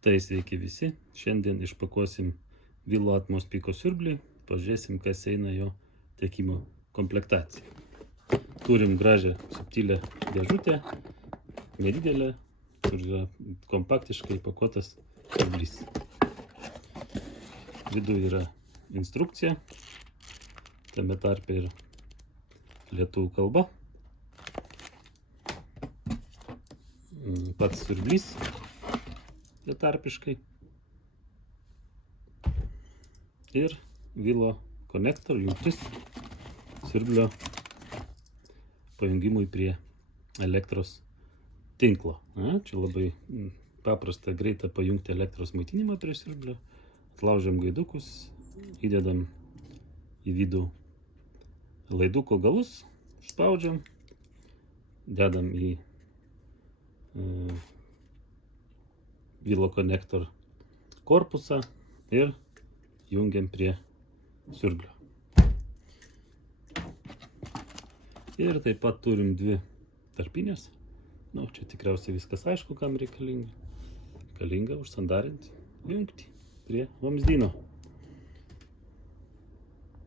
Tai sveiki visi. Šiandien išpakuosim Vilo Atmos piko siurblį. Pažiūrėsim, kas eina jo tiekimo komplektacija. Turim gražią subtilę dėžutę, nedidelę, kur yra kompaktiškai įpakuotas siurblys. Viduje yra instrukcija, tame tarpe ir lietuvių kalba. Pats siurblys betarpiškai ir Vilo konektor jungtis siurblio pajungimui prie elektros tinklo. Čia labai paprasta, greita pajungti elektros maitinimą prie siurblio. Atlaužiam gaidukus, įdedam į vidų laiduko galus, spaudžiam, dedam į Vilo konektor korpusą ir jungiam prie siurblio. Ir taip pat turim dvi tarpinės. Čia tikriausiai viskas aišku, kam reikalinga. Reikalinga užsandarinti jungtį prie vamzdyno.